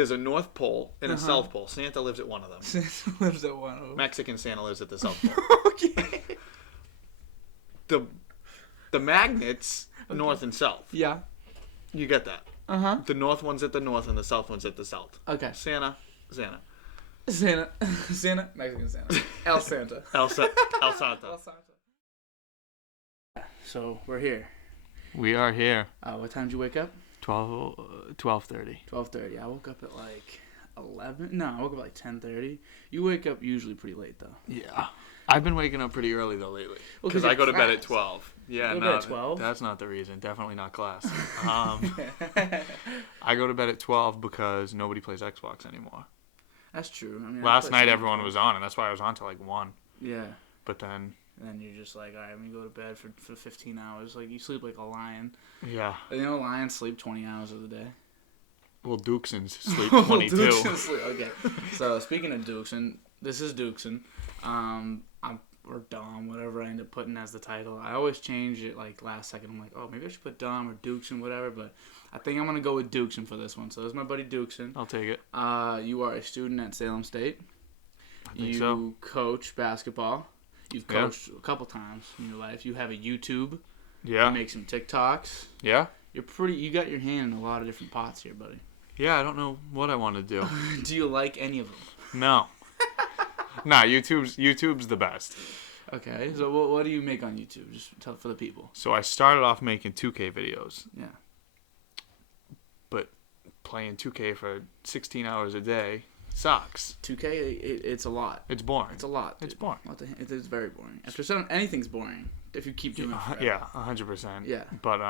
There's a North Pole and a South Pole. Santa lives at one of them. Santa lives at one of them. Mexican Santa lives at the South Pole. Okay. The magnets, North and South. Yeah. You get that. The North one's at the North and the South one's at the South. Okay. Santa. Santa, Mexican Santa. El Santa. El Santa. El Santa. So, we're here. We are here. What time did you wake up? 12:30. 12:30. I woke up at like 11. No, I woke up at like 10:30. You wake up usually pretty late, though. Yeah. I've been waking up pretty early, though, lately. Because I go to bed at 12. Yeah, you go to bed at 12? That's not the reason. Definitely not class. I go to bed at 12 because nobody plays Xbox anymore. That's true. I mean, last night everyone was on, and that's why I was on till like 1. Yeah. But then... And then you're just like, all right, I'm going to go to bed for 15 hours. Like, you sleep like a lion. Yeah. You know, lions sleep 20 hours of the day. Well, Dukesons sleep 22. Dukeson sleep. Okay. So, speaking of Dukeson, this is Dukeson. Or Dom, whatever I end up putting as the title. I always change it like last second. I'm like, oh, maybe I should put Dom or Dukeson, whatever. But I think I'm going to go with Dukeson for this one. So, this is my buddy Dukeson. I'll take it. You are a student at Salem State. I think so. You coach basketball. You've coached a couple times in your life. You have a YouTube. Yeah. You make some TikToks. Yeah. You got your hand in a lot of different pots here, buddy. Yeah, I don't know what I want to do. Do you like any of them? No. Nah, YouTube's the best. Okay, so what do you make on YouTube? Just tell for the people. So I started off making 2K videos. Yeah. But playing 2K for 16 hours a day sucks. 2K, it's a lot. It's boring. It's a lot. It's boring. It is very boring. After anything's boring if you keep doing it forever. Yeah, 100%. Yeah. But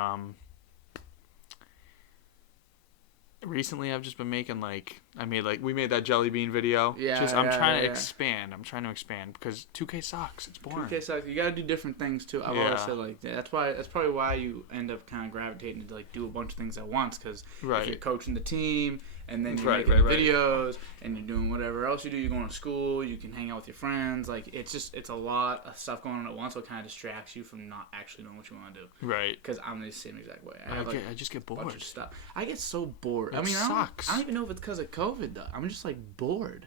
recently I've just been making we made that jelly bean video. Yeah. I'm trying to expand. I'm trying to expand because 2K sucks. It's boring. 2K sucks. You gotta do different things too. I've always said that's probably why you end up kind of gravitating to like do a bunch of things at once because if you're coaching the team and then you're making videos and you're doing whatever else you do, you're going to school, you can hang out with your friends. Like it's a lot of stuff going on at once, so it kind of distracts you from not actually knowing what you want to do. Right. Because I'm the same exact way. I just get bored. Bunch of stuff. I get so bored. It sucks. I don't even know if it's because of COVID though. I'm just like bored.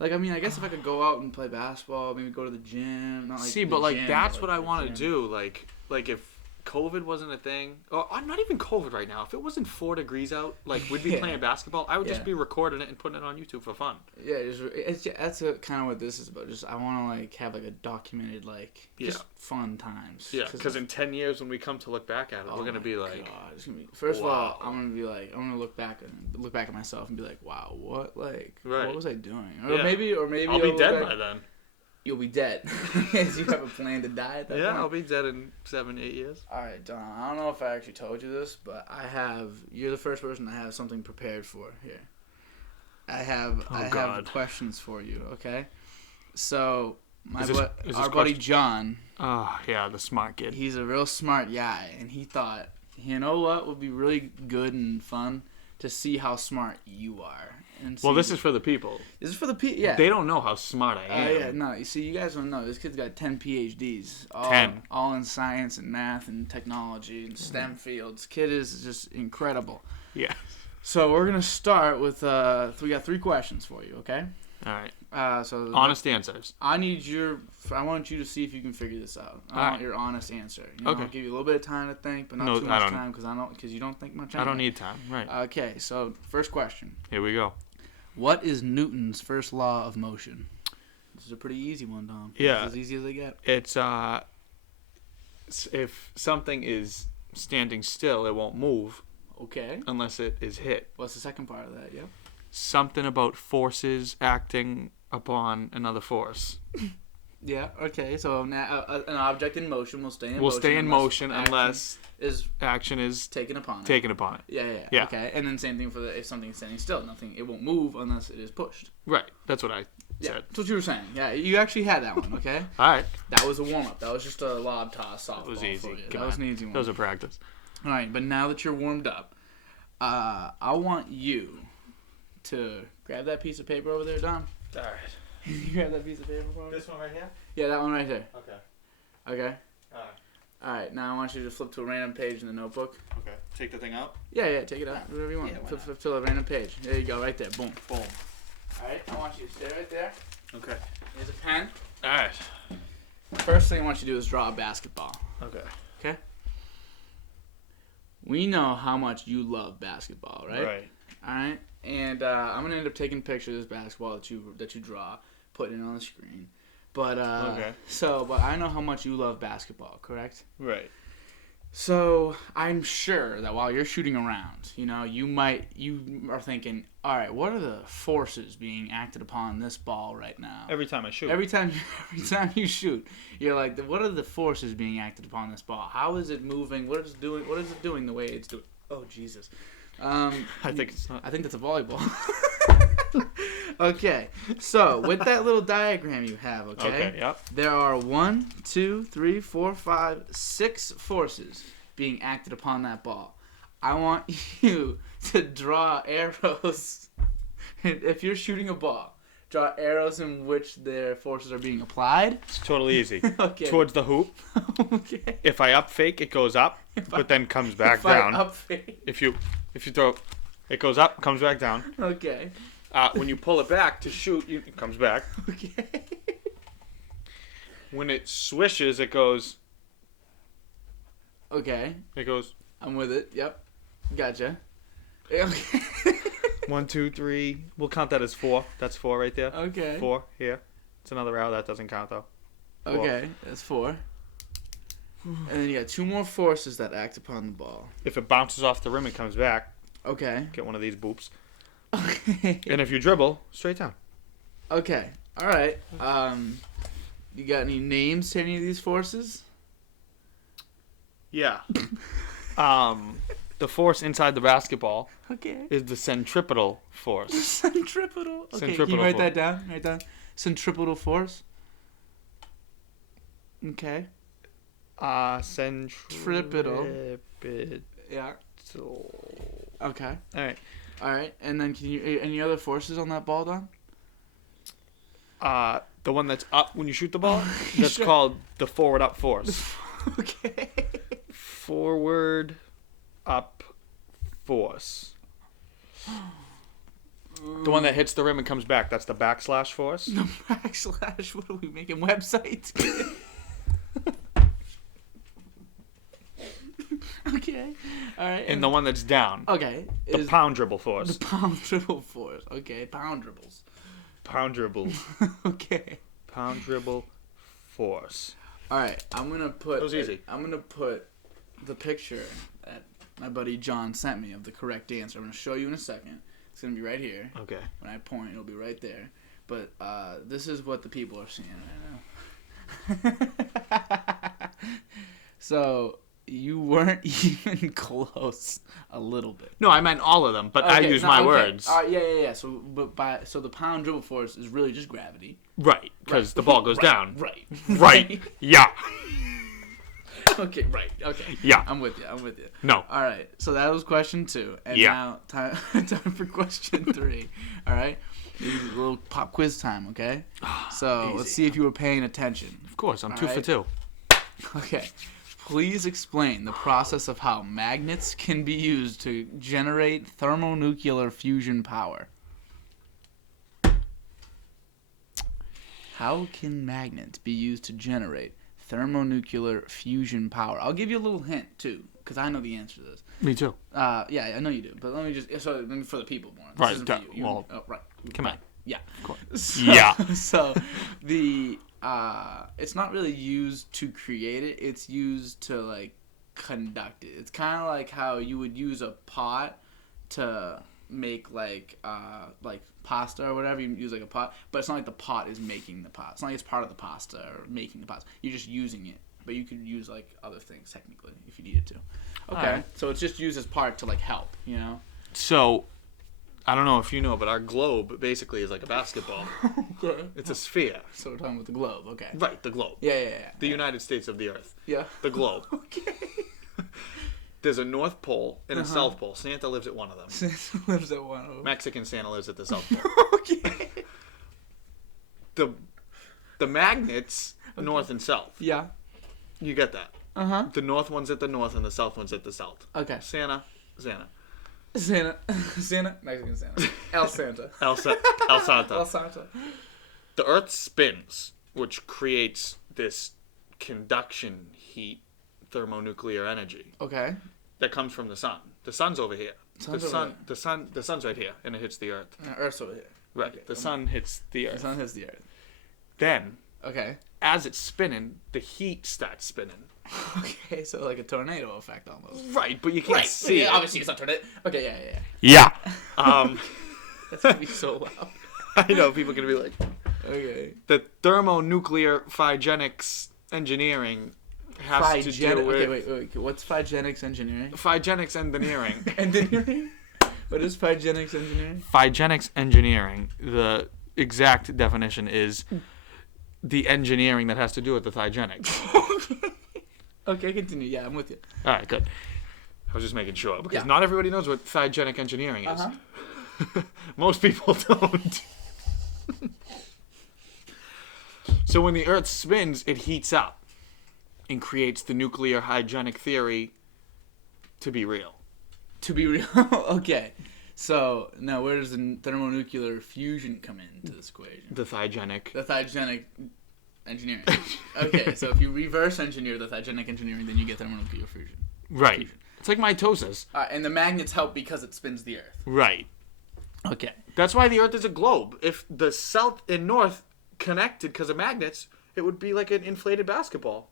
Like I mean, I guess if I could go out and play basketball, maybe go to the gym. Not like that's what I want to do. Like if COVID wasn't a thing, or not even COVID right now. If it wasn't 4 degrees out, like we'd be playing basketball, I would just be recording it and putting it on YouTube for fun. Yeah, that's kind of what this is about. Just I want to like have like a documented just fun times. Yeah, because in 10 years when we come to look back at it, we're gonna be like, God, it's gonna be, first of all, I'm gonna look back at myself and be like, wow, what what was I doing? Or maybe I'll be dead by then. You'll be dead. Yes, you have a plan to die at that point. I'll be dead in 7-8 years. All right, Don. I don't know if I actually told you this, but you're the first person I have something prepared for here. I have questions for you, okay? So, our buddy John. Oh, yeah, the smart kid. He's a real smart guy, and he thought, you know what would be really good and fun? To see how smart you are. Well, this is for the people. This is for the people, yeah. They don't know how smart I am. Yeah, no. You see, you guys don't know. This kid's got 10 PhDs. 10. All in science and math and technology and STEM fields. Kid is just incredible. Yeah. So we're going to start with, we got 3 questions for you, okay? All right. So honest answers. I want you to see if you can figure this out. I want your honest answer. Okay. I'll give you a little bit of time to think, but not too much time because you don't think much. Anyway. I don't need time. Right. Okay. So first question. Here we go. What is Newton's first law of motion? This is a pretty easy one, Dom. Yeah. It's as easy as they get. It's if something is standing still, it won't move. Okay. Unless it is hit. What's the second part of that? Yep. Something about forces acting upon another force. Yeah. Okay. So an object in motion will stay in motion. Will stay in motion unless action is taken upon it. Taken upon it. Yeah. Okay. And then same thing for if something's standing still, it won't move unless it is pushed. Right. That's what I said. That's what you were saying. Yeah. You actually had that one. Okay. All right. That was a warm up. That was just a lob toss softball. That was easy. For you. That was an easy one. That was a practice. All right. But now that you're warmed up, I want you to grab that piece of paper over there, Don. All right. You grab that piece of paper for me? This one right here? Yeah, that one right there. Okay. Okay? All All right, now I want you to flip to a random page in the notebook. Okay. Take the thing out? Yeah, take it out. Whatever you want. Yeah, flip to a random page. There you go, right there. Boom. Boom. All right, I want you to stay right there. Okay. Here's a pen. All right. First thing I want you to do is draw a basketball. Okay? We know how much you love basketball, right? Right. All right? And I'm going to end up taking pictures of this basketball that you draw, putting it on the screen. But but I know how much you love basketball, correct? Right. So I'm sure that while you're shooting around, you are thinking, all right, what are the forces being acted upon this ball right now? Every time I shoot. Every time you shoot, you're like, what are the forces being acted upon this ball? How is it moving? What is it doing? What is it doing the way it's doing? Oh Jesus! I think it's not. I think that's a volleyball. Okay, so with that little diagram you have, okay, yep. There are 1, 2, 3, 4, 5, 6 forces being acted upon that ball. I want you to draw arrows. If you're shooting a ball, draw arrows in which their forces are being applied. It's totally easy. Okay. Towards the hoop. Okay. If I up fake, it goes up, but then comes back down. I up fake. If you throw, it goes up, comes back down. Okay. When you pull it back to shoot, it comes back. Okay. When it swishes, it goes. Okay. It goes. I'm with it. Yep. Gotcha. Okay. 1, 2, 3. We'll count that as 4. That's 4 right there. Okay. 4 here. It's another arrow. That doesn't count though. 4. Okay, that's 4. And then you got 2 more forces that act upon the ball. If it bounces off the rim, it comes back. Okay. Get one of these boops. Okay. And if you dribble, straight down. Okay. All right. You got any names to any of these forces? Yeah. The force inside the basketball is the centripetal force. Centripetal? Okay, Centripetal can you write force. that down? Write down. Centripetal force? Okay. Centripetal. Yeah. Okay. All right. All right. And then can you any other forces on that ball, Don? The one that's up when you shoot the ball, that's called the forward up force. Okay. Forward up force. The one that hits the rim and comes back, that's the backslash force. The backslash? What are we making, websites? Okay. All right. And the one that's down. Okay. The pound dribble force. The pound dribble force. Okay. Pound dribbles. Pound dribble. Okay. Pound dribble force. All right. I'm gonna put. That was easy. I'm gonna put the picture that my buddy John sent me of the correct answer. I'm gonna show you in a second. It's gonna be right here. Okay. When I point, it'll be right there. But this is what the people are seeing right now. So you weren't even close a little bit. No, I meant all of them, but I use my words. Yeah. So the pound dribble force is really just gravity. Right, because the ball goes down. Right. Right. Yeah. Okay. Right. Okay. Yeah. I'm with you. No. All right. So that was question 2, and now time for question 3. All right. This is a little pop quiz time. Okay. So Easy. let's see if you were paying attention. Of course, I'm All 2 for right. 2. Okay. Please explain the process of how magnets can be used to generate thermonuclear fusion power. How can magnets be used to generate thermonuclear fusion power? I'll give you a little hint, too, because I know the answer to this. Me too. Yeah, I know you do. But let me just... So, for the people more. This Right. isn't for you. Well, right. come on. Yeah. Of course. So, Yeah. So the it's not really used to create it. It's used to like conduct it. It's kind of like how you would use a pot to make like pasta or whatever. You use like a pot, but it's not like the pot is making the pot. It's not like it's part of the pasta or making the pasta. You're just using it, but you could use like other things technically if you needed to. Okay, Alright. So it's just used as part to like help, you know. So, I don't know if you know, but our globe basically is like a basketball. Okay. It's a sphere. So we're talking about the globe. Okay. Right, the globe. Yeah. The United States of the Earth. Yeah. The globe. Okay. There's a North Pole and a South Pole. Santa lives at one of them. Santa lives at one of them. Mexican Santa lives at the South Pole. Okay. The magnets, North and South. Yeah. You get that? Uh-huh. The north one's at the north and the south one's at the south. Okay. Santa. Santa. Mexican Santa. El Santa. El Santa. El Santa. The Earth spins, which creates this conduction heat, thermonuclear energy. Okay. That comes from the sun. The sun's over here. The sun's right here, and it hits the Earth. Earth's over here. Right. Okay. The sun hits the Earth. The sun hits the Earth. Then, okay, as it's spinning, the heat starts spinning. Okay, so like a tornado effect almost. Right, but you can't see it. Obviously, it's not tornado. Okay, yeah. That's gonna be so loud. I know, people are gonna be like, okay. The thermonuclear phygenics engineering has to do with... Okay, wait. What's phygenics engineering? Phygenics engineering. Engineering? What is phygenics engineering? Phygenics engineering, the exact definition is the engineering that has to do with the phygenics. Okay, continue. Yeah, I'm with you. All right, good. I was just making sure, because not everybody knows what phygenic engineering is. Most people don't. So when the Earth spins, it heats up and creates the nuclear hygienic theory to be real. To be real? Okay. So, now where does the thermonuclear fusion come into this equation? The thygenic engineering. Okay, so if you reverse engineer the thygenic engineering, then you get thermonuclear fusion. Right. Fusion. It's like mitosis. And the magnets help because it spins the Earth. Right. Okay. That's why the Earth is a globe. If the south and north connected because of magnets, it would be like an inflated basketball.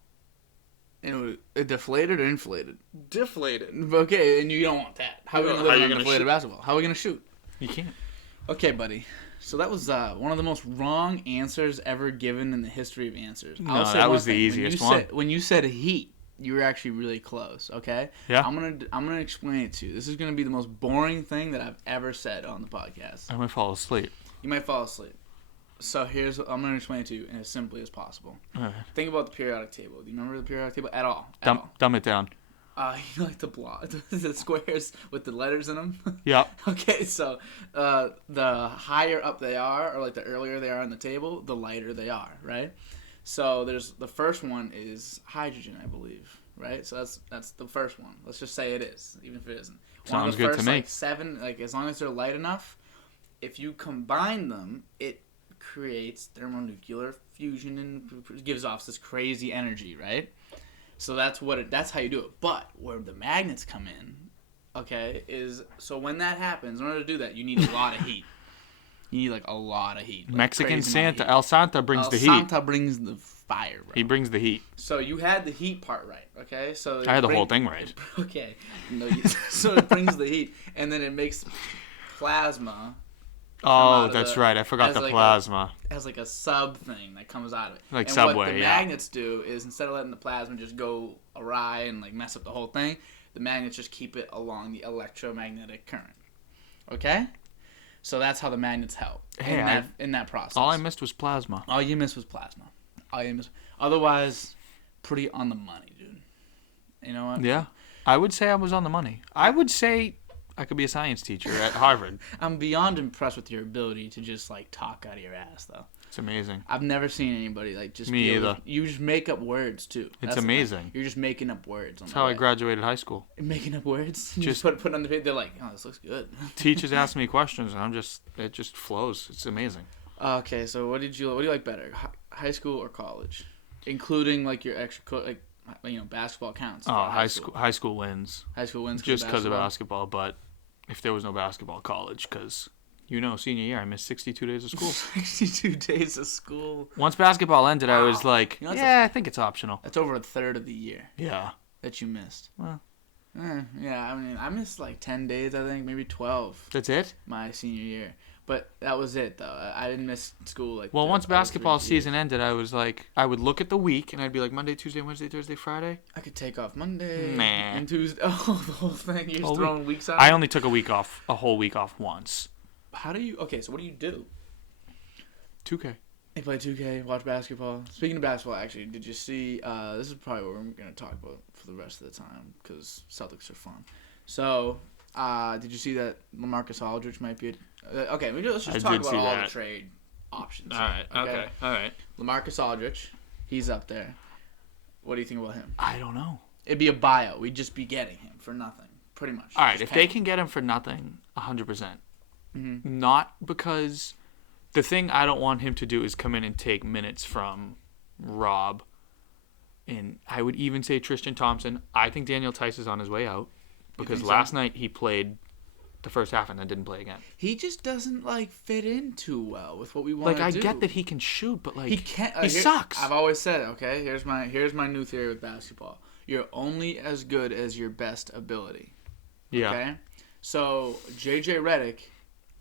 And it deflated or inflated? Deflated. Okay, and you don't want that. How are we going to live on a deflated basketball? How are we going to shoot? You can't. Okay, buddy. So that was one of the most wrong answers ever given in the history of answers. No, that was the easiest one. When you said heat, you were actually really close, okay? Yeah. I'm gonna explain it to you. This is gonna be the most boring thing that I've ever said on the podcast. I might fall asleep. You might fall asleep. So I'm gonna explain it to you as simply as possible. All right. Think about the periodic table. Do you remember the periodic table at all? Dumb it down. You like the squares with the letters in them? Yeah. Okay, so the higher up they are, or like the earlier they are on the table, the lighter they are, right? So there's the first one is hydrogen, I believe, right? So that's the first one. Let's just say it is, even if it isn't. Sounds good to me. Like 7, like as long as they're light enough, if you combine them, it creates thermonuclear fusion and gives off this crazy energy, right? So that's how you do it. But where the magnets come in, okay, is so when that happens, in order to do that, you need a lot of heat. You need like a lot of heat. Like Mexican Santa, El Santa brings the heat. El Santa brings the fire, bro. He brings the heat. So you had the heat part right, okay? So I had the whole thing right. Okay. No, so it brings the heat, and then it makes plasma. Oh, that's right. I forgot the plasma. It has like a sub thing that comes out of it. Like and Subway, what the magnets do is instead of letting the plasma just go awry and like mess up the whole thing, the magnets just keep it along the electromagnetic current. Okay? So that's how the magnets help in that process. All I missed was plasma. All you missed was plasma. Otherwise, pretty on the money, dude. You know what? Yeah. I would say I was on the money. I would say I could be a science teacher at Harvard. I'm beyond impressed with your ability to just like talk out of your ass, though. It's amazing. I've never seen anybody like just me either. You just make up words too. It's amazing. You're just making up words. That's how I graduated high school. Making up words. Just put on the page. They're like, oh, this looks good. Teachers ask me questions, and it just flows. It's amazing. Okay, so what do you like better, high school or college, including like your extra basketball counts. Oh, high school wins. High school wins just because of basketball, but if there was no basketball, college, because senior year I missed 62 days of school. 62 days of school. Once basketball ended, I was like, I think it's optional. That's over a third of the year. Yeah. That you missed. Well. Yeah, I mean, I missed like 10 days, I think, maybe 12. That's it? My senior year. But that was it, though. I didn't miss school. Well, once basketball season ended, I was like, I would look at the week, and I'd be like, Monday, Tuesday, Wednesday, Thursday, Friday. I could take off Monday and Tuesday. Oh, the whole thing. You're just throwing weeks out? I only took a whole week off once. How do you... Okay, so what do you do? 2K. You play 2K, watch basketball. Speaking of basketball, actually, did you see... this is probably what we're going to talk about for the rest of the time, because Celtics are fun. So... did you see that LaMarcus Aldridge might be... okay, let's just talk about all the trade options. All right, okay. All right. LaMarcus Aldridge, he's up there. What do you think about him? I don't know. It'd be a buyout. We'd just be getting him for nothing, pretty much. All right, if they can get him for nothing, 100%. Mm-hmm. Not because the thing I don't want him to do is come in and take minutes from Rob. And I would even say Tristan Thompson. I think Daniel Tice is on his way out because last night he played the first half and then didn't play again. He just doesn't fit in too well with what we want to do. I get that he can shoot, but he can't. He sucks. I've always said, okay, here's my new theory with basketball. You're only as good as your best ability. Yeah. Okay? So JJ Redick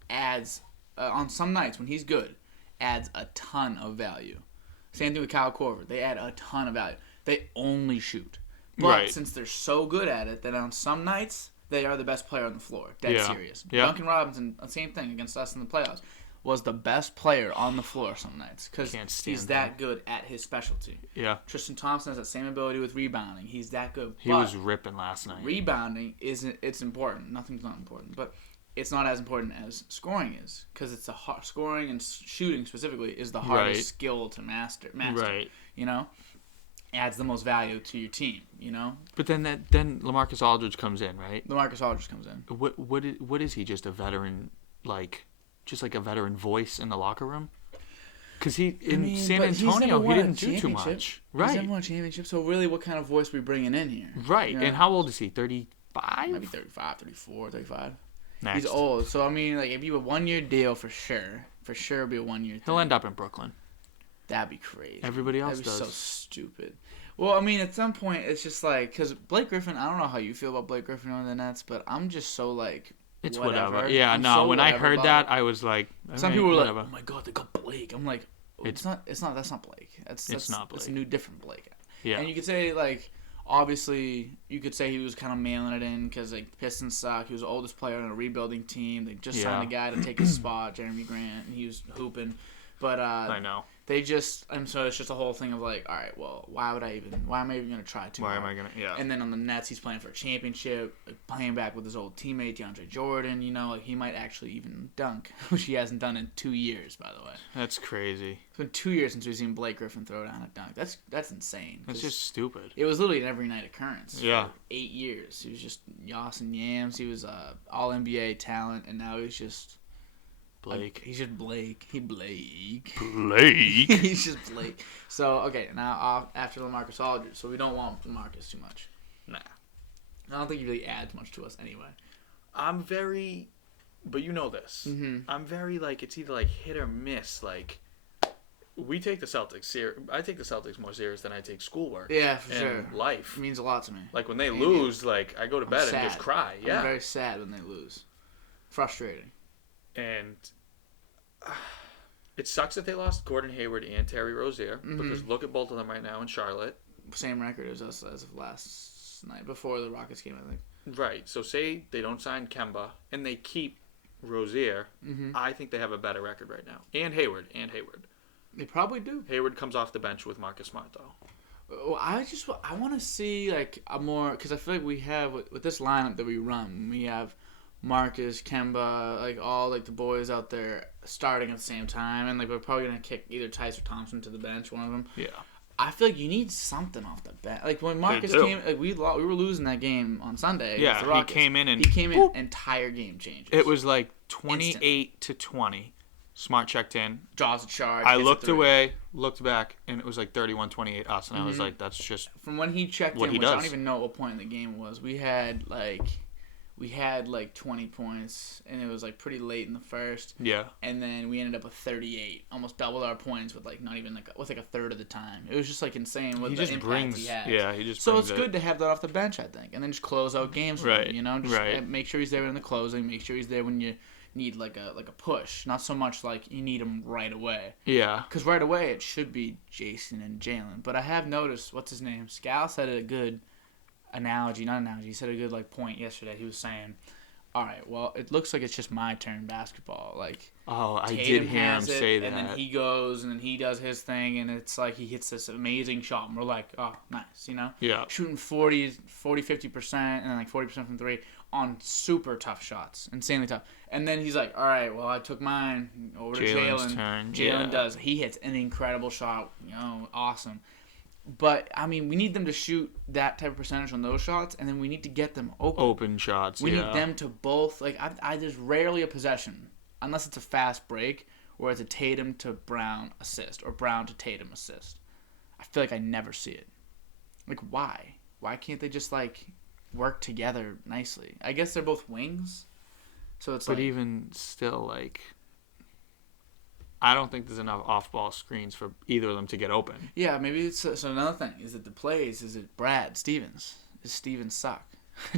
adds on some nights when he's good, adds a ton of value. Same thing with Kyle Korver. They add a ton of value. They only shoot. But since they're so good at it, that on some nights they are the best player on the floor. Dead serious. Yeah. Duncan Robinson, same thing against us in the playoffs, was the best player on the floor some nights because he's that good at his specialty. Yeah. Tristan Thompson has that same ability with rebounding. He's that good. He was ripping last night. Rebounding it's important. Nothing's not important, but it's not as important as scoring is because it's scoring and shooting specifically is the hardest skill to master. Right. You know. Adds the most value to your team, you know. But then LaMarcus Aldridge comes in, right? LaMarcus Aldridge comes in. What is he? Just a veteran, just like a veteran voice in the locker room? Because in San Antonio he didn't do too much, right? He's never won a championship, so really, what kind of voice are we bringing in here? Right. You know? And how old is he? 35? Maybe 35, 34, 35. Next. He's old, so I mean, it'd be a 1-year deal for sure. For sure, it'd be a 1-year thing. He'll end up in Brooklyn. That'd be crazy. Everybody else does. That'd be so stupid. Well, I mean, at some point, it's just because Blake Griffin, I don't know how you feel about Blake Griffin on the Nets, but I'm just so it's whatever. Yeah, when I heard that, I was like, some people were like, oh my God, they got Blake. I'm like, that's not Blake. That's not Blake. It's a new, different Blake. Yeah. And you could say, obviously, you could say he was kind of mailing it in because, Pistons suck. He was the oldest player on a rebuilding team. They just signed a guy to take his spot, Jeremy Grant, and he was hooping. But I know. They just, and so it's just a whole thing of all right, well, why am I even going to try too hard? Yeah. And then on the Nets, he's playing for a championship, playing back with his old teammate, DeAndre Jordan, he might actually even dunk, which he hasn't done in 2 years, by the way. That's crazy. It's been 2 years since we've seen Blake Griffin throw down a dunk. That's insane. That's just stupid. It was literally an every night occurrence. Yeah. For 8 years. He was just Yas and Yams. He was all-NBA talent, and now he's just... Blake. He's just Blake. Blake. He's just Blake. So, okay, now after LaMarcus Aldridge. So we don't want LaMarcus too much. Nah. I don't think he really adds much to us anyway. I'm very... But you know this. Mm-hmm. I'm very, it's either, hit or miss. We take the Celtics serious. I take the Celtics more serious than I take schoolwork. Yeah, for sure. Life. It means a lot to me. When they lose, I go to bed and just cry. Yeah. I'm very sad when they lose. Frustrating. And it sucks that they lost Gordon Hayward and Terry Rozier because look at both of them right now in Charlotte. Same record as us as of last night before the Rockets came, I think. Right. So say they don't sign Kemba and they keep Rozier, I think they have a better record right now. And Hayward. They probably do. Hayward comes off the bench with Marcus Smart though. Well, I want to see a more because I feel like we have with this lineup that we run, we have Marcus, Kemba, all the boys out there starting at the same time, and we're probably gonna kick either Tice or Thompson to the bench, one of them. Yeah. I feel like you need something off the bench. When Marcus came, we were losing that game on Sunday. Yeah, the Rockets. He came in, entire game changed. It was 28-20. Smart checked in. Draws a charge. I looked away, looked back, and it was 31-28 us, and I was like, that's just from when he checked in, which I don't even know what point in the game it was. We had 20 points, and it was pretty late in the first. Yeah. And then we ended up with 38, almost doubled our points with not even with a third of the time. It was just insane with the impact he had. Yeah, he just. So it's good to have that off the bench, I think, and then just close out games. Right. Him, just make sure he's there in the closing. Make sure he's there when you need a push, not so much you need him right away. Yeah. Because right away it should be Jason and Jalen, but I have noticed what's his name. Scal said a good. He said a good point yesterday. He was saying, all right, well, it looks like it's just my turn basketball. I did hear him say that. And then he goes and then he does his thing, and it's he hits this amazing shot, and we're like, oh, nice, Yeah. Shooting 50%, and then 40% from three on super tough shots, insanely tough. And then he's like, all right, well, I took mine over to Jalen. Turn. Jalen does. He hits an incredible shot, awesome. But, I mean, we need them to shoot that type of percentage on those shots, and then we need to get them open. Open shots, We need them to both, like, there's rarely a possession, unless it's a fast break, where it's a Tatum to Brown assist, or Brown to Tatum assist. I feel like I never see it. Like, why? Why can't they just, like, work together nicely? I guess they're both wings, so it's But even still, like... I don't think there's enough off-ball screens for either of them to get open. Yeah, maybe it's... So another thing, is it the plays? Is it Brad Stevens? Does Stevens suck?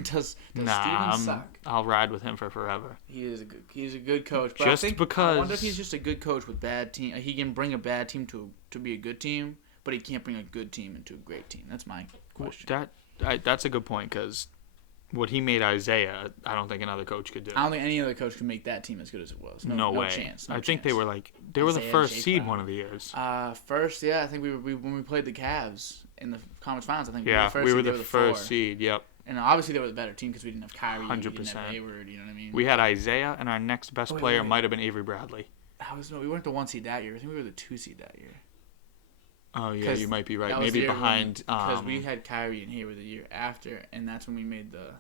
Does Stevens suck? I'll ride with him for forever. He's a good coach. But I wonder if he's just a good coach with bad team. He can bring a bad team to be a good team, but he can't bring a good team into a great team. That's my question. That's a good point, because what he made Isaiah, I don't think another coach could do. I don't think any other coach could make that team as good as it was. No way. Chance. I think they were the first seed one of the years. First, yeah. I think we when we played the Cavs in the conference finals. I think we were the first seed. Yep. And obviously they were the better team because we didn't have Kyrie. 100%. We didn't have Hayward. You know what I mean? We had Isaiah, and our next best player might have been Avery Bradley. We weren't the 1 seed that year. I think we were the 2 seed that year. Oh yeah, you might be right. Maybe behind. Because we had Kyrie and Hayward the year after, and that's when we made the.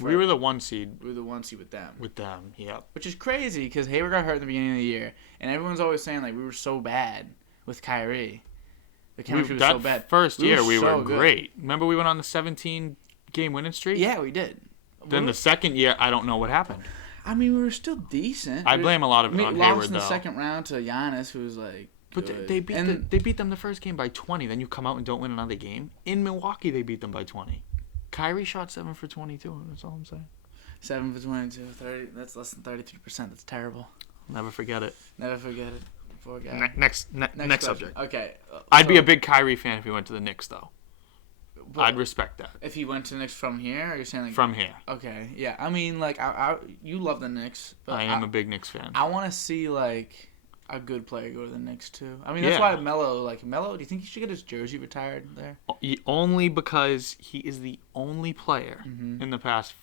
We were the 1 seed. We were the 1 seed with them. With them, yep. Which is crazy because Hayward got hurt at the beginning of the year, and everyone's always saying like we were so bad with Kyrie. The chemistry was so bad. First year we were great. Remember we went on the 17-game winning streak? Yeah, we did. Then the second year, I don't know what happened. I mean, we were still decent. I blame a lot of it on Hayward, though. We lost in the second round to Giannis, who was like. But they beat them the first game by 20. Then you come out and don't win another game. In Milwaukee, they beat them by 20. Kyrie shot 7 for 22. That's all I'm saying. 7 for 22, 30. That's less than 33%. That's terrible. Never forget it. Never forget it. Poor guy. Next subject. Okay. I'd be a big Kyrie fan if he went to the Knicks, though. I'd respect that. If he went to the Knicks from here, or you're saying like from here? Okay, yeah. I mean, like, you love the Knicks. But I am a big Knicks fan. I want to see like a good player go to the Knicks too. I mean, that's why Melo. Do you think he should get his jersey retired there? Only because he is the only player in the past.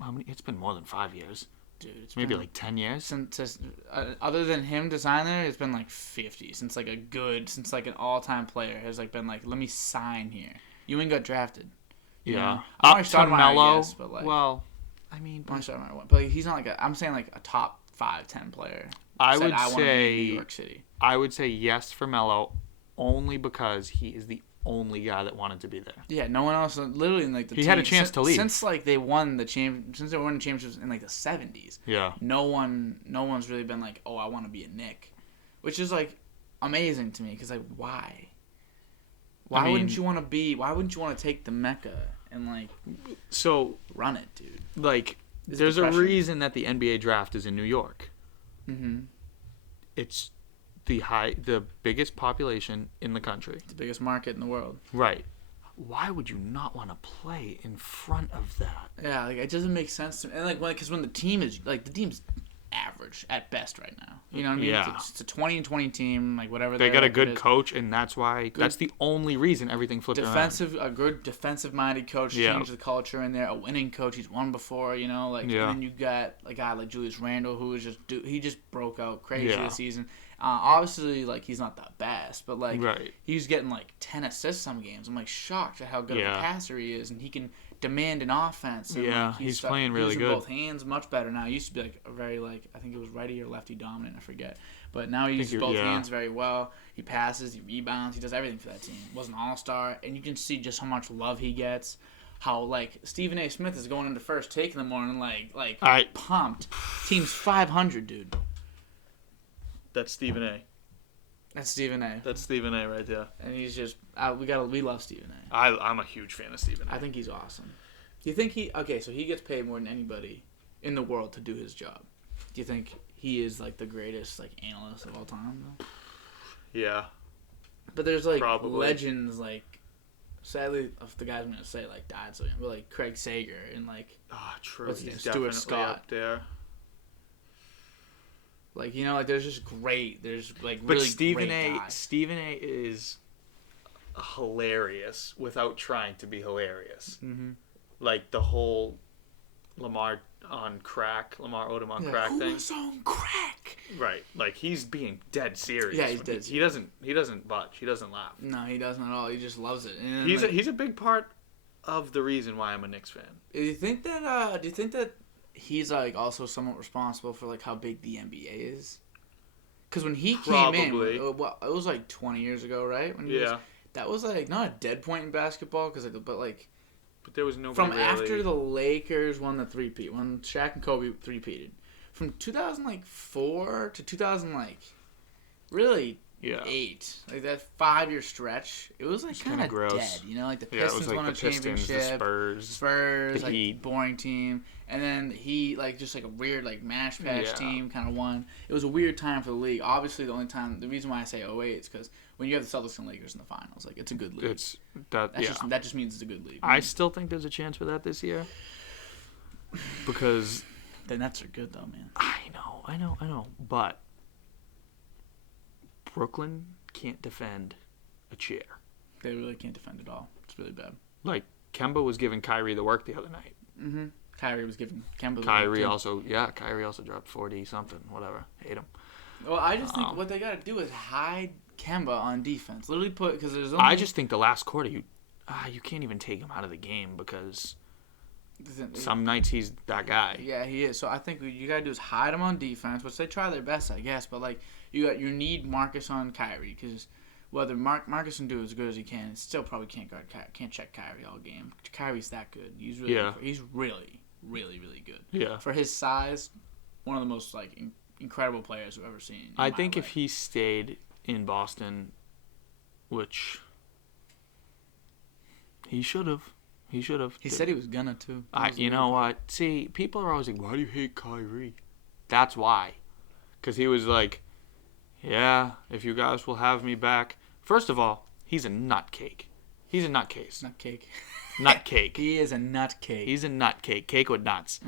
How many? It's been more than 5 years. Dude, it's maybe like 10 years. Since other than him to sign there, it's been like 50 since like an all-time player has like been like, let me sign here. You ain't got drafted. Yeah. Up to Melo. But like, well, I mean, but he's not like I'm saying like a top 5-10 player. I would say New York City. I would say yes for Melo, only because he is the only guy that wanted to be there. Yeah, no one else. Literally, in like the he had a chance to leave since like they won the championships in like the 70s. Yeah. No one's really been like, oh, I want to be a Knick, which is like amazing to me because like why? Why wouldn't you want to take the Mecca and like run it, dude? Like, there's a reason that the NBA draft is in New York. Mm-hmm. It's the biggest population in the country. The biggest market in the world. Right. Why would you not want to play in front of that? Yeah, like it doesn't make sense to me. And like because when the team's average at best right now. You know what I mean? Yeah. It's a 20-20 team, like whatever. They got a good coach, and that's why. That's the only reason everything flipped around. A good defensive-minded coach changed the culture in there. A winning coach, he's won before, you know. And then you got a guy like Julius Randle, who is he just broke out crazy this season. Obviously, like he's not the best, but like he's getting like 10 assists some games. I'm like shocked at how good of a passer he is, and he can demand an offense. And, he's playing really good. Both hands much better now. He used to be like a very I think it was righty or lefty dominant. I forget, but now he uses both hands very well. He passes, he rebounds, he does everything for that team. Was an all-star, and you can see just how much love he gets. How like Stephen A. Smith is going into first take in the morning, like pumped. Team's 500, dude. That's Stephen A. That's Stephen A. That's Stephen A. right there. And he's just we love Stephen A. I'm a huge fan of Stephen A. I think he's awesome. Do you think so he gets paid more than anybody in the world to do his job. Do you think he is like the greatest like analyst of all time though? Yeah. But there's like legends like sadly of the guys I'm gonna say like died so young, but like Craig Sager and like true. What's his name? Stuart Scott up there. Like, you know, like there's just great. There's like really great guys. Stephen A. is hilarious without trying to be hilarious. Mm-hmm. Like the whole Lamar Odom on crack thing. Who's on crack? Right, like he's being dead serious. Yeah, he's dead. He doesn't budge. He doesn't laugh. No, he doesn't at all. He just loves it. And He's a big part of the reason why I'm a Knicks fan. Do you think that he's like also somewhat responsible for like how big the NBA is? Because when he came in, it was like 20 years ago, right? That was like not a dead point in basketball, but there was nobody from really... after the Lakers won the three-peat, when Shaq and Kobe three-peated, from 2004 to 8, like that 5-year stretch, it was like kind of dead, you know, like the Pistons won a championship, the Spurs, the like Heat. Boring team, and then he like just like a weird like mash patch team kind of won. It was a weird time for the league. Obviously, the reason why I say 08 is because when you have the Celtics and Lakers in the finals, like it's a good league. That just means it's a good league. I still think there's a chance for that this year because the Nets are good though, man. I know, but Brooklyn can't defend a chair. They really can't defend at all. It's really bad. Like, Kemba was giving Kyrie the work the other night. Mm-hmm. Kyrie was giving Kemba the Kyrie work. Kyrie also dropped 40-something, whatever. Hate him. Well, I just think what they got to do is hide Kemba on defense. Literally because there's only... I just think the last quarter, you can't even take him out of the game because some nights he's that guy. Yeah, he is. So I think what you got to do is hide him on defense, which they try their best, I guess. But, like, you need Marcus on Kyrie because whether Marcus can do as good as he can, still probably can't check Kyrie all game. Kyrie's that good. He's really, really, really good. Yeah. For his size, one of the most, like, incredible players I've ever seen. I think if he stayed in Boston, which he should have. He said he was gonna too. You know what? See, people are always like, "Why do you hate Kyrie?" That's why, because he was like, "Yeah, if you guys will have me back." First of all, he's a nutcake. He's a nutcase. Nutcake. Nutcake. He is a nutcake. He's a nutcake. Cake with nuts.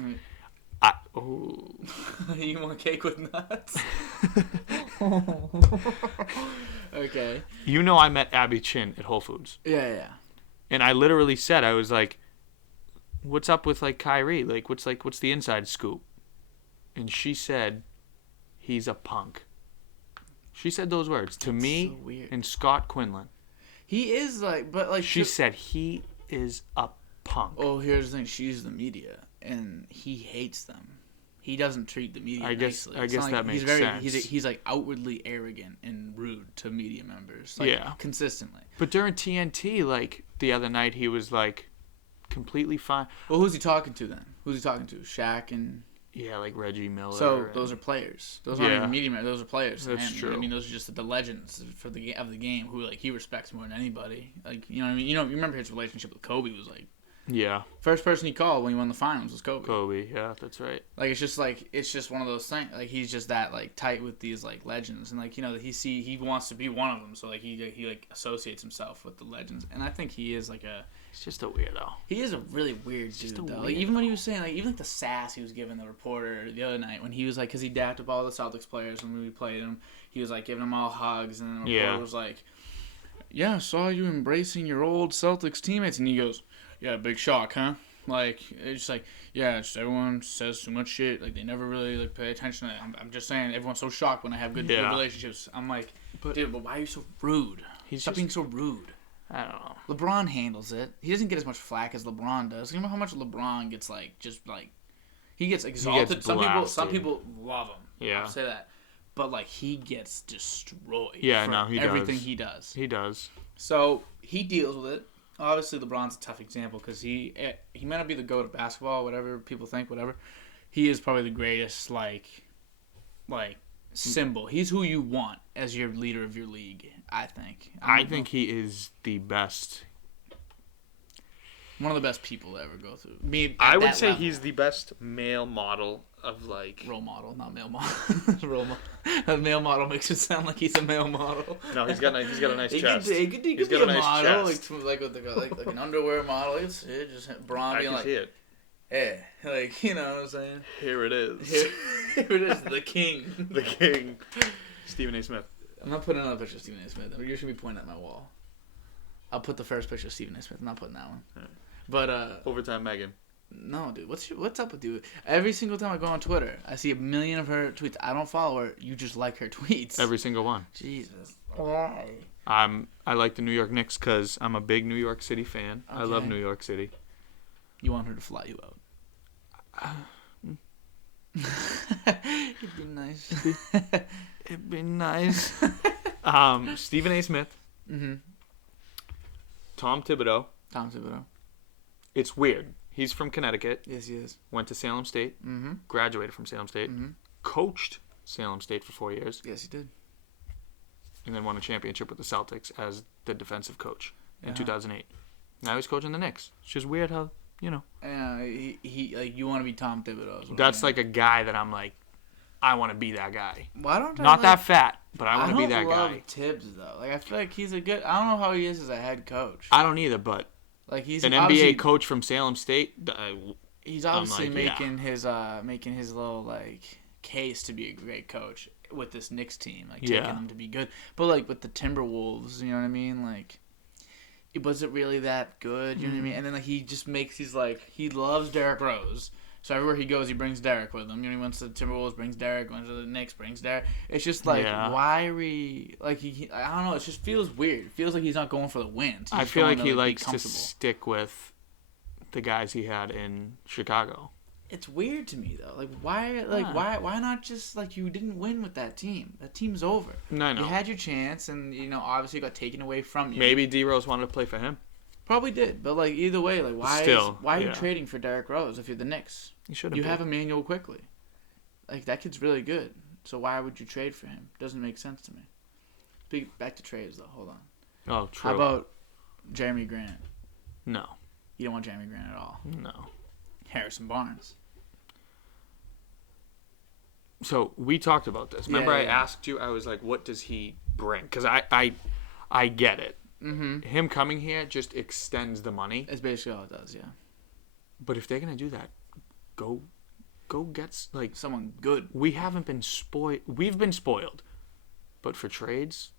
You want cake with nuts? Okay. You know, I met Abby Chin at Whole Foods. Yeah. And I literally said, I was like, "What's up with like Kyrie? Like, what's the inside scoop?" And she said, "He's a punk." She said those words to me and Scott Quinlan. He is she said he is a punk. Oh, here's the thing. She's the media, and he hates them. He doesn't treat the media nicely. I guess that makes sense. He's like outwardly arrogant and rude to media members. Consistently. But during TNT, like the other night, he was like completely fine. Well, who's he talking to then? Who's he talking to? Shaq and... Yeah, like Reggie Miller. So those are players. Those aren't even media members. Those are players. That's true. I mean, those are just the legends of the game who like he respects more than anybody. Like, you know what I mean? You remember his relationship with Kobe was like... Yeah. First person he called when he won the finals was Kobe. Kobe, yeah, that's right. Like it's just one of those things. Like he's just that like tight with these like legends, and like he wants to be one of them. So like he like associates himself with the legends, and I think he is like he's just a weirdo. He is a really weird dude though. Like even when he was saying like even like the sass he was giving the reporter the other night when he was like because he dapped up all the Celtics players when we played them, he was like giving them all hugs, and then the reporter was like, "Yeah, I saw you embracing your old Celtics teammates," and he goes, "Yeah, big shock, huh?" Like, it's just like, yeah, just everyone says too much shit. Like, they never really, like, pay attention to it. I'm just saying, everyone's so shocked when I have good relationships. I'm like, dude, but why are you so rude? Stop being so rude. I don't know. LeBron handles it. He doesn't get as much flack as LeBron does. You know how much LeBron gets, like, just, like, he gets exalted. He gets some people love him. Yeah. I'll say that. But, like, he gets destroyed. Yeah, no, he does. Everything he does. He does. So, he deals with it. Obviously, LeBron's a tough example because he may not be the GOAT of basketball, whatever people think, whatever. He is probably the greatest, like symbol. He's who you want as your leader of your league, I think. I think he is the best. One of the best people to ever go through. I would say he's the best male model of, like... Role model, not male model. Role model. A male model makes it sound like he's a male model. No, he's got a nice chest. He could be a nice model, like an underwear model. It's just Braun being like... see it. Hey, like, you know what I'm saying? Here it is. Here it is, the king. The king. Stephen A. Smith. I'm not putting another picture of Stephen A. Smith. You're just going to be pointing at my wall. I'll put the first picture of Stephen A. Smith. I'm not putting that one. Right. But Overtime Megan. No, dude. What's up with you? Every single time I go on Twitter, I see a million of her tweets. I don't follow her. You just like her tweets. Every single one. Jesus. Why? I like the New York Knicks because I'm a big New York City fan. Okay. I love New York City. You want her to fly you out? It'd be nice. It'd be nice. Stephen A. Smith. Mm-hmm. Tom Thibodeau. It's weird. He's from Connecticut. Yes, he is. Went to Salem State. Mm-hmm. Graduated from Salem State. Mm-hmm. Coached Salem State for 4 years. Yes, he did. And then won a championship with the Celtics as the defensive coach in 2008. Now he's coaching the Knicks. It's just weird how, Yeah, he like you want to be Tom Thibodeau. That's like a guy that I'm like, I want to be that guy. Why don't I Not that fat, but I want to be that guy. I love Tibbs though. Like I feel like he's a good. I don't know how he is as a head coach. I don't either, but like he's an NBA coach from Salem State. He's obviously making his little like case to be a great coach with this Knicks team, like taking them to be good. But like with the Timberwolves, you know what I mean? Like, was it really that good? You know what I mean? And then like he just makes these like he loves Derrick Rose. So everywhere he goes, he brings Derek with him. You know, he went to the Timberwolves, brings Derek. Went to the Knicks, brings Derek. It's just like, why are we... Like, I don't know. It just feels weird. It feels like he's not going for the wins. I feel like he likes to stick with the guys he had in Chicago. It's weird to me, though. Like, why Why not just, like, you didn't win with that team? That team's over. No. You had your chance, and, you know, obviously it got taken away from you. Maybe D-Rose wanted to play for him. Probably did, but like either way, like why are you trading for Derrick Rose if you're the Knicks? You have Emmanuel quickly, like that kid's really good. So why would you trade for him? Doesn't make sense to me. Back to trades though. Hold on. Oh, true. How about Jeremy Grant? No. You don't want Jeremy Grant at all. No. Harrison Barnes. So we talked about this. Remember, I asked you. I was like, "What does he bring?" Because I get it. Mm-hmm. Him coming here just extends the money. That's basically all it does, yeah. But if they're gonna do that, go get like someone good. We haven't been spoiled. We've been spoiled, but for trades,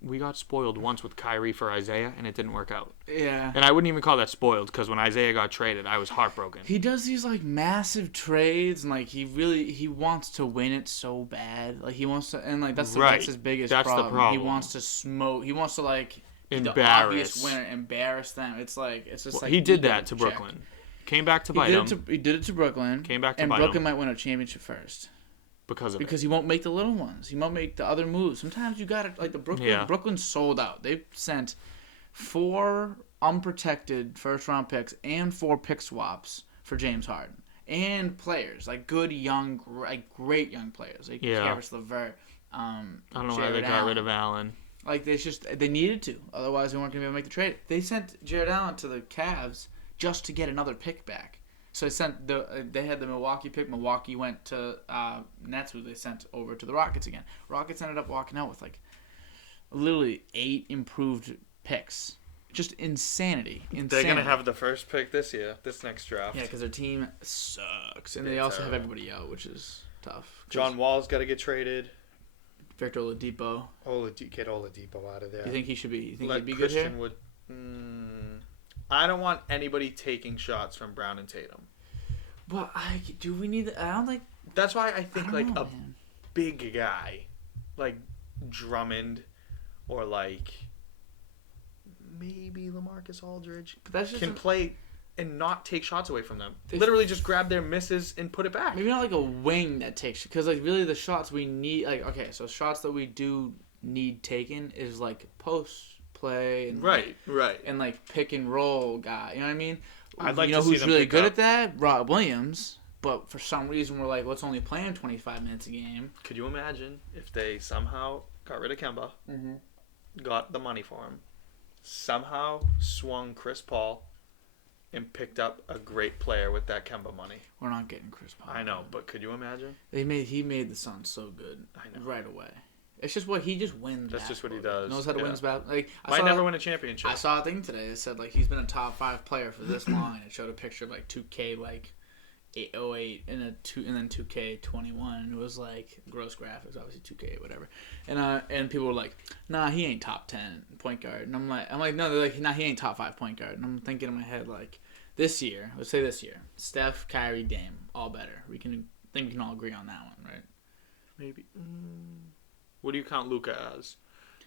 we got spoiled once with Kyrie for Isaiah, and it didn't work out. Yeah. And I wouldn't even call that spoiled because when Isaiah got traded, I was heartbroken. He does these like massive trades, and like he wants to win it so bad. Like he wants to, and like that's his biggest problem. The problem. He wants to smoke. He wants to like. The Embarrass. obvious winner, embarrass them. It's just like he did that to Brooklyn. Came back to bite him. He did it to Brooklyn. Came back to bite him. And Brooklyn might win a championship first. Because he won't make the little ones. He won't make the other moves. Sometimes you got to like the Brooklyn. Yeah. Brooklyn sold out. They sent 4 unprotected first round picks and 4 pick swaps for James Harden and players like good young, like great young players like Karis LeVert. I don't know why they got rid of Allen. Like they needed to, otherwise they weren't going to be able to make the trade. They sent Jared Allen to the Cavs just to get another pick back. So they had the Milwaukee pick. Milwaukee went to Nets, who they sent over to the Rockets again. Rockets ended up walking out with like literally 8 improved picks. Just insanity. They're going to have the first pick this next draft. Yeah, because their team sucks, and they also have everybody out, which is tough. John Wall's got to get traded. Victor Oladipo. Get Oladipo out of there. You think he should be? You think he'd be Christian good here? I don't want anybody taking shots from Brown and Tatum. But do we need? I don't think. That's why I think a big guy, like Drummond, or like maybe LaMarcus Aldridge, can play and not take shots away from them. Literally just grab their misses and put it back. Maybe not like a wing that takes... Because, like, really the shots we need... Like, okay, so shots that we do need taken is, like, post play. And, right. And, like, pick and roll guy. You know what I mean? I'd like to see who's really good at that? Rob Williams. But for some reason, we're like, let's only play him 25 minutes a game. Could you imagine if they somehow got rid of Kemba, got the money for him, somehow swung Chris Paul, and picked up a great player with that Kemba money? We're not getting Chris Paul. I know, but could you imagine? He made the Suns so good. I know. Right away. It's just what he just wins. That's just what he does. Knows how to win his basketball. Like might never win a championship. I saw a thing today that said like he's been a top 5 player for this long, and it showed a picture of like 2K like 808 and then 2K21, and it was like gross graphics, obviously 2K whatever, and people were like, nah, he ain't top 10 point guard, and I'm like no, they're like, nah, he ain't top 5 point guard, and I'm thinking in my head like, This year, let's say this year, Steph, Kyrie, Dame, all better. We can all agree on that one, right? Maybe. What do you count Luka as?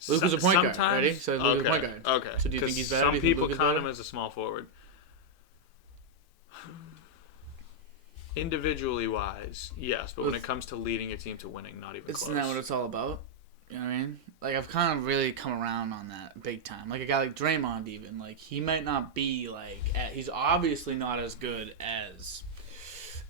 Luka's a point guard, ready? So Luka's a point guard. Okay. So do you think he's better? Some people count him as a small forward. Individually wise, yes, but when it comes to leading a team to winning, not even close. Isn't that what it's all about? You know what I mean? Like, I've kind of really come around on that big time. Like, a guy like Draymond even, like, he might not be, like, he's obviously not as good as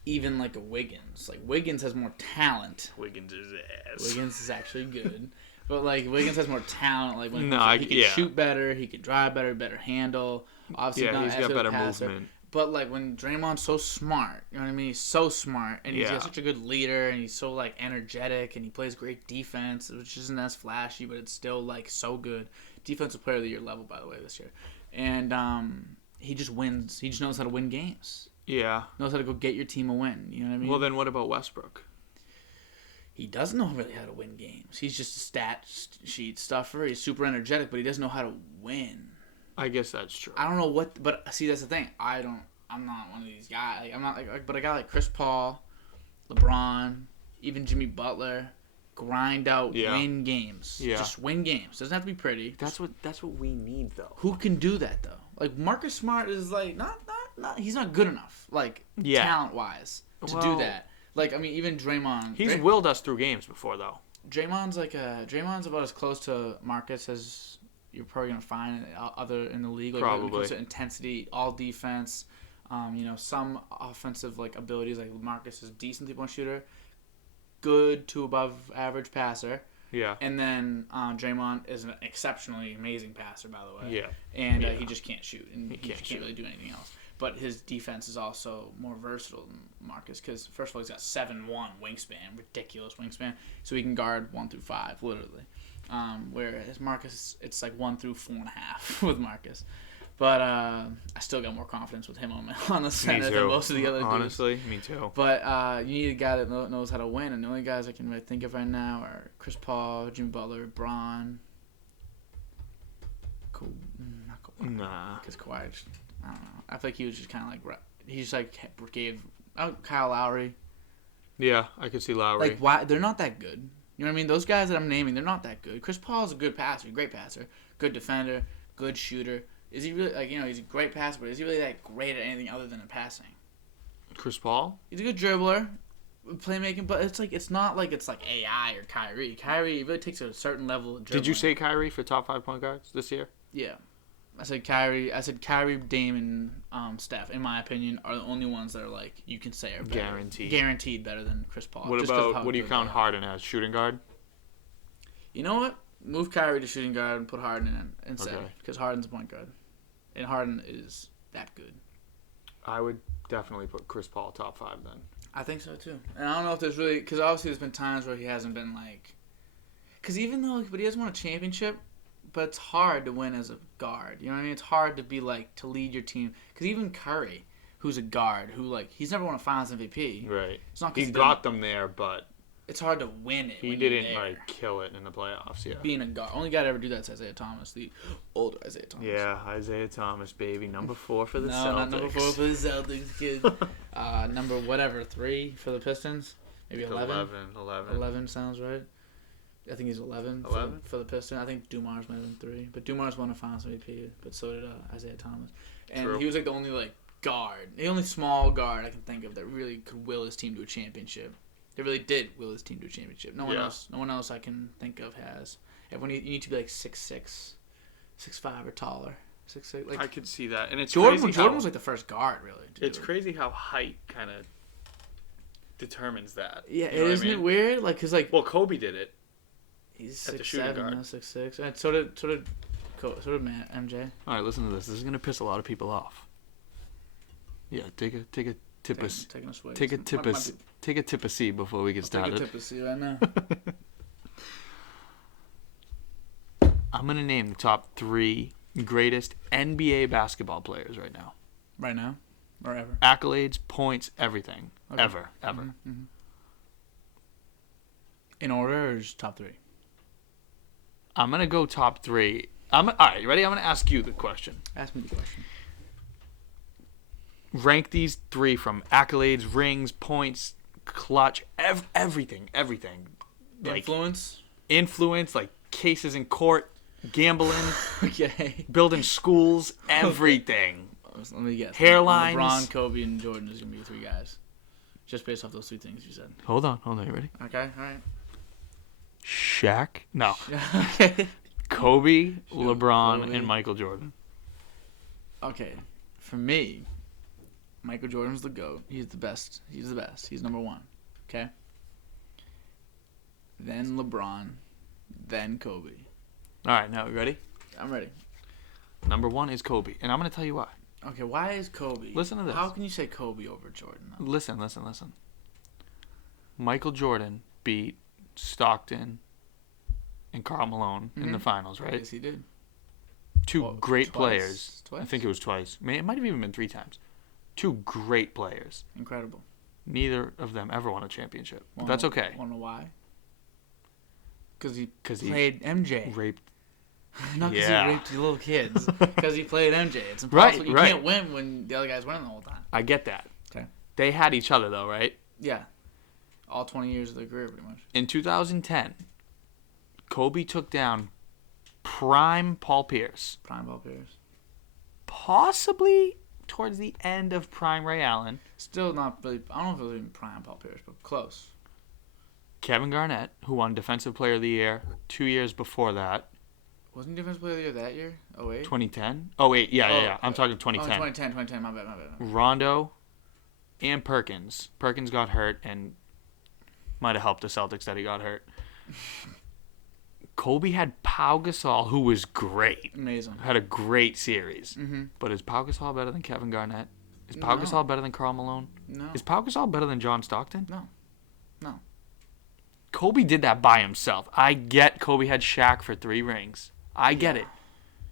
even, like, a Wiggins. Like, Wiggins has more talent. Wiggins is ass. Wiggins is actually good. But, like, Wiggins has more talent. Like, when he can shoot better, he can drive better, better handle. Obviously, he's got better movement. But, like, when Draymond's so smart, you know what I mean? He's so smart, and he's such a good leader, and he's so, like, energetic, and he plays great defense, which isn't as flashy, but it's still, like, so good. Defensive Player of the Year level, by the way, this year. And he just wins. He just knows how to win games. Yeah. Knows how to go get your team a win. You know what I mean? Well, then what about Westbrook? He doesn't know really how to win games. He's just a stat sheet stuffer. He's super energetic, but he doesn't know how to win. I guess that's true. I don't know what, but see, that's the thing. I'm not one of these guys. Like, I'm not like, but a guy like Chris Paul, LeBron, even Jimmy Butler, grind out, win games. Yeah. Just win games. Doesn't have to be pretty. That's what we need, though. Who can do that though? Like Marcus Smart is like not he's not good enough. Like talent wise to do that. Like, I mean, even Draymond. He's willed us through games before, though. Draymond's about as close to Marcus as you're probably gonna find other in the league. Like, probably. When it comes to intensity, all defense. Some offensive like abilities. Like Marcus is a decent 3-point shooter, good to above average passer. Yeah. And then Draymond is an exceptionally amazing passer, by the way. Yeah. And he just can't shoot, and he can't really do anything else. But his defense is also more versatile than Marcus because, first of all, he's got 7'1" wingspan, ridiculous wingspan. So he can guard 1 through 5, literally. Whereas Marcus, it's like 1 through 4.5 with Marcus. But I still got more confidence with him on the center than most of the other dudes. Honestly, me too. But you need a guy that knows how to win. And the only guys I can really think of right now are Chris Paul, Jimmy Butler, Bron. Not Kawhi. Nah. Because Kawhi just... I don't know. I feel like he was just kind of like he just like gave Kyle Lowry. Yeah, I could see Lowry. Like why they're not that good. You know what I mean? Those guys that I'm naming, they're not that good. Chris Paul's a good passer, great passer, good defender, good shooter. Is he really he's a great passer, but is he really that great at anything other than passing? Chris Paul? He's a good dribbler, playmaking, but it's not like it's like AI or Kyrie. Kyrie really takes a certain level of dribbling. Did you say Kyrie for top 5 point guards this year? Yeah. I said Kyrie, Dame, and Steph, in my opinion, are the only ones that are like you can say are better, guaranteed better than Chris Paul. What do you count Harden as? Shooting guard? You know what? Move Kyrie to shooting guard and put Harden in instead because Harden's a point guard, and Harden is that good. I would definitely put Chris Paul top 5 then. I think so too, and I don't know if there's really because obviously there's been times where he hasn't been like, because even though he hasn't won a championship. But it's hard to win as a guard. You know what I mean? It's hard to be like to lead your team. Because even Curry, who's a guard, who he's never won a Finals MVP. Right. It's not he got them there, but it's hard to win it. He didn't kill it in the playoffs. Yeah. Being a guard, only guy to ever do that is Isaiah Thomas, the older Isaiah Thomas. Yeah, Isaiah Thomas, baby, number 4 for the Celtics. No, not number 4 for the Celtics, kid. Number 3 for the Pistons. Maybe 11. 11 sounds right. I think he's 11 for the Pistons. I think Dumars might have been 3. But Dumars won a Finals MVP, but so did Isaiah Thomas. And True. He was the only guard, the only small guard I can think of that really could will his team to a championship. They really did will his team to a championship. No one else I can think of has. Everyone you need to be 6'6", 6'5", or taller. 6'6". I could see that, and it's Jordan was the first guard really. It's crazy how height kind of determines that. Yeah, isn't it weird? Because Kobe did it. He's 6'7", 6'6", and so did MJ. All right, listen to this. This is gonna piss a lot of people off. Yeah, take a tip of C before we get started. Take a tip of C right now. I'm gonna name the top 3 greatest NBA basketball players right now. Right now, or ever. Accolades, points, everything, ever. Mm-hmm. In order, or just top 3? I'm going to go top 3. All right, you ready? I'm going to ask you the question. Ask me the question. rank these three from accolades, rings, points, clutch, everything. Like, influence, like cases in court, gambling, okay, building schools, everything. Let me guess. Hairlines. LeBron, Kobe, and Jordan is gonna be 3 guys, just based off those 3 things you said. Hold on. You ready? Okay, all right. Shaq? No. Okay. Kobe, LeBron, and Michael Jordan. Okay, for me, Michael Jordan's the GOAT. He's the best. He's number 1. Okay. Then LeBron, then Kobe. All right, now you ready? I'm ready. Number 1 is Kobe, and I'm gonna tell you why. Okay, why is Kobe? Listen to this. How can you say Kobe over Jordan, though? Listen. Michael Jordan beat Stockton and Karl Malone in the finals, right? Yes, he did. 2 great players. Twice? I think it was twice. It might have even been 3 times. 2 great players. Incredible. Neither of them ever won a championship. But that's okay. Want to know why? Because he played MJ. Raped. Not because he raped the little kids. Because he played MJ. It's impossible. You can't win when the other guy's winning the whole time. I get that. Okay. They had each other, though, right? Yeah. All 20 years of their career, pretty much. In 2010, Kobe took down prime Paul Pierce. Possibly towards the end of prime Ray Allen. Still not really. I don't know if it was even prime Paul Pierce, but close. Kevin Garnett, who won Defensive Player of the Year 2 years before that. Wasn't Defensive Player of the Year that year? 08? 2010? Oh, 08. Yeah. I'm talking 2010. 2010. My bad. Rondo and Perkins. Perkins got hurt and might have helped the Celtics that he got hurt. Kobe had Pau Gasol, who was great. Amazing. Had a great series. Mm-hmm. But is Pau Gasol better than Kevin Garnett? Is Pau Gasol better than Karl Malone? No. Is Pau Gasol better than John Stockton? No. Kobe did that by himself. I get Kobe had Shaq for 3 rings. I get it.